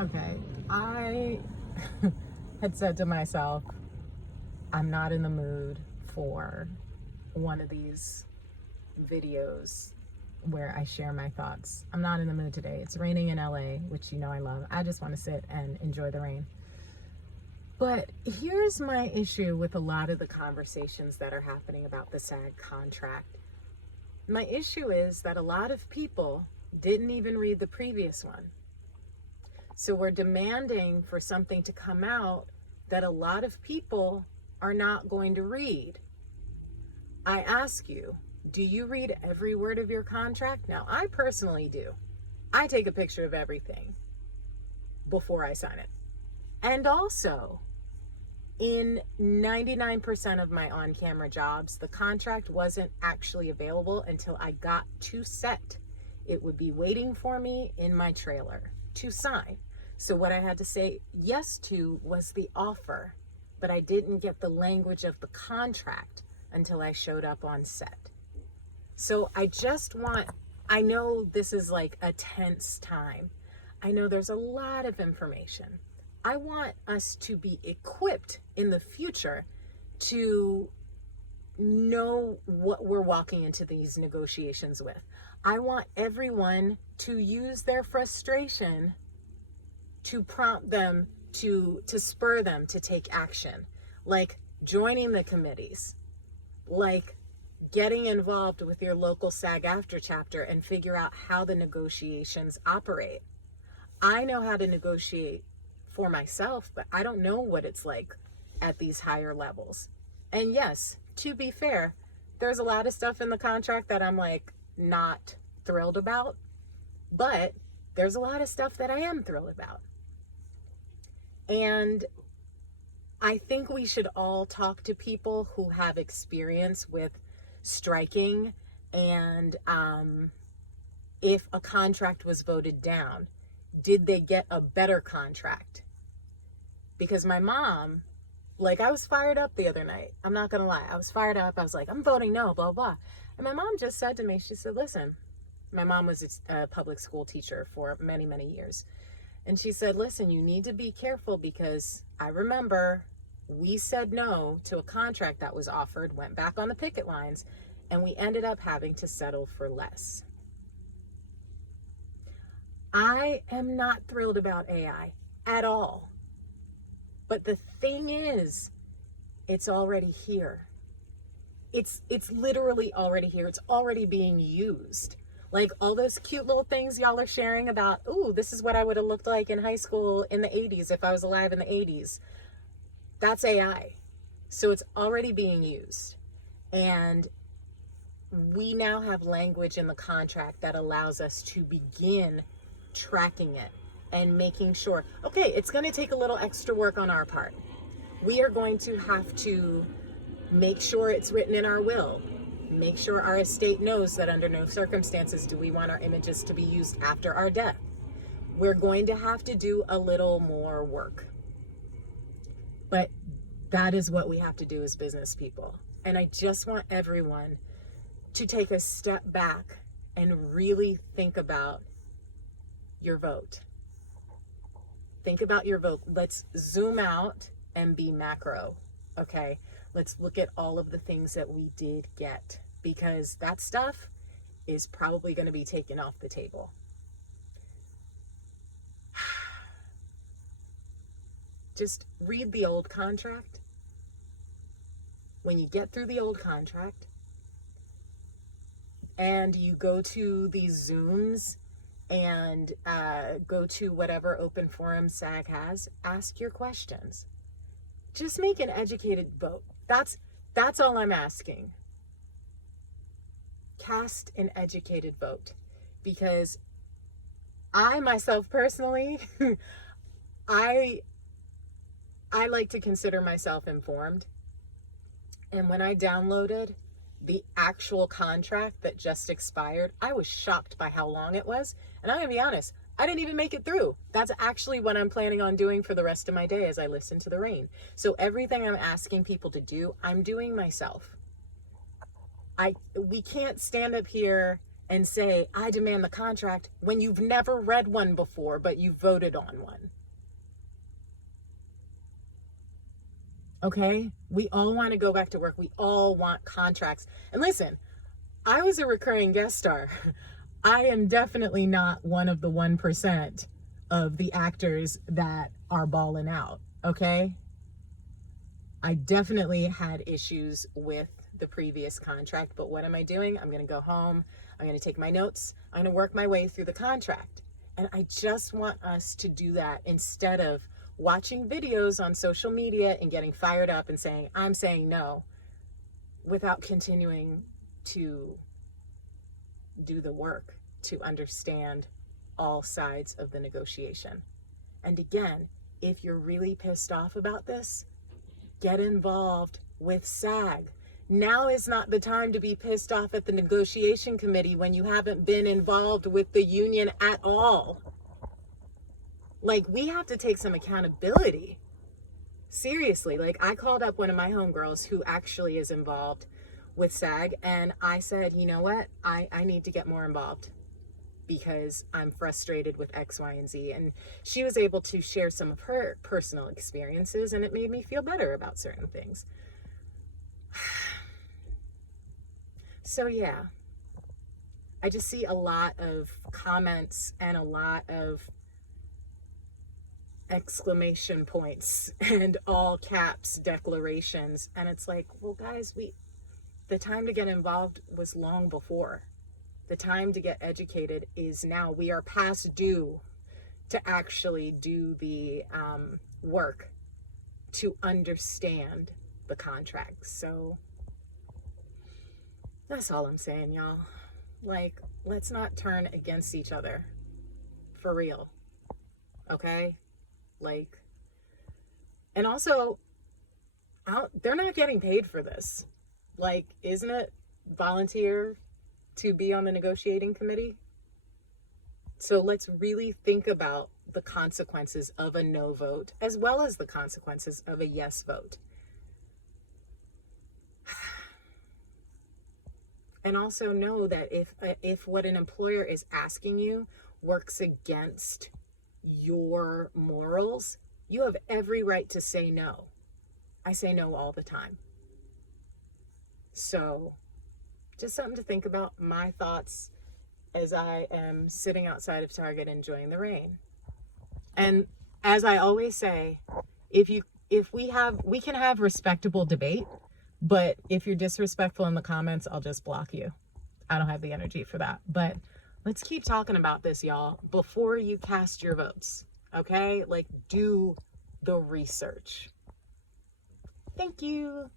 Okay, I had said to myself, I'm not in the mood for one of these videos where I share my thoughts. I'm not in the mood today. It's raining in LA, which you know I love. I just want to sit and enjoy the rain. But here's my issue with a lot of the conversations that are happening about the SAG contract. My issue is that a lot of people didn't even read the previous one. So we're demanding for something to come out that a lot of people are not going to read. I ask you, do you read every word of your contract? Now, I personally do. I take a picture of everything before I sign it. And also, in 99% of my on-camera jobs, the contract wasn't actually available until I got to set. It would be waiting for me in my trailer to sign. So what I had to say yes to was the offer, but I didn't get the language of the contract until I showed up on set. So I know this is like a tense time. I know there's a lot of information. I want us to be equipped in the future to know what we're walking into these negotiations with. I want everyone to use their frustration to prompt them, to spur them to take action, like joining the committees, like getting involved with your local SAG-AFTRA chapter and figure out how the negotiations operate. I know how to negotiate for myself, but I don't know what it's like at these higher levels. And yes, to be fair, there's a lot of stuff in the contract that I'm like not thrilled about, but there's a lot of stuff that I am thrilled about. And I think we should all talk to people who have experience with striking, and if a contract was voted down, did they get a better contract? Because my mom, like, I was fired up the other night. I'm not gonna lie. I was fired up. I was like, I'm voting no, blah, blah. And my mom just said to me, she said, listen, my mom was a public school teacher for many, many years. And she said, listen, you need to be careful because I remember we said no to a contract that was offered, went back on the picket lines, and we ended up having to settle for less. I am not thrilled about AI at all. But the thing is, it's already here. It's literally already here. It's already being used. Like all those cute little things y'all are sharing about, ooh, this is what I would have looked like in high school in the 80s if I was alive in the 80s. That's AI. So it's already being used. And we now have language in the contract that allows us to begin tracking it and making sure, okay, it's going to take a little extra work on our part. We are going to have to make sure it's written in our will. Make sure our estate knows that under no circumstances do we want our images to be used after our death. We're going to have to do a little more work. But that is what we have to do as business people. And I just want everyone to take a step back and really think about your vote. Think about your vote. Let's zoom out and be macro, okay? Let's look at all of the things that we did get, because that stuff is probably going to be taken off the table. Just read the old contract. When you get through the old contract and you go to these Zooms and go to whatever open forum SAG has, ask your questions. Just make an educated vote. That's all I'm asking. Cast an educated vote, because I myself personally, I like to consider myself informed. And when I downloaded the actual contract that just expired, I was shocked by how long it was. And I'm gonna be honest, I didn't even make it through. That's actually what I'm planning on doing for the rest of my day as I listen to the rain. So everything I'm asking people to do, I'm doing myself. We can't stand up here and say, I demand the contract, when you've never read one before, but you voted on one. Okay? We all want to go back to work. We all want contracts. And listen, I was a recurring guest star. I am definitely not one of the 1% of the actors that are balling out. Okay? I definitely had issues with the previous contract, but what am I doing? I'm going to go home. I'm going to take my notes. I'm going to work my way through the contract. And I just want us to do that instead of watching videos on social media and getting fired up and saying, I'm saying no, without continuing to do the work to understand all sides of the negotiation. And again, if you're really pissed off about this, get involved with SAG. Now is not the time to be pissed off at the negotiation committee when you haven't been involved with the union at all. Like, we have to take some accountability. Seriously, like, I called up one of my homegirls who actually is involved with SAG, and I said, you know what? I need to get more involved because I'm frustrated with X, Y, and Z. And she was able to share some of her personal experiences, and it made me feel better about certain things. So yeah, I just see a lot of comments and a lot of exclamation points and all caps declarations. And it's like, well, guys, the time to get involved was long before. The time to get educated is now. We are past due to actually do the work to understand the contract. So that's all I'm saying, y'all. Like, let's not turn against each other. For real. Okay? Like, and also, they're not getting paid for this. Like, isn't it volunteer to be on the negotiating committee? So let's really think about the consequences of a no vote as well as the consequences of a yes vote. And also know that if what an employer is asking you works against your morals, you have every right to say no. I say no all the time. So just something to think about. My thoughts as I am sitting outside of Target enjoying the rain. And as I always say, we can have respectable debate, but if you're disrespectful in the comments, I'll just block you. I don't have the energy for that. But let's keep talking about this, y'all, before you cast your votes. Okay? Like, do the research. Thank you.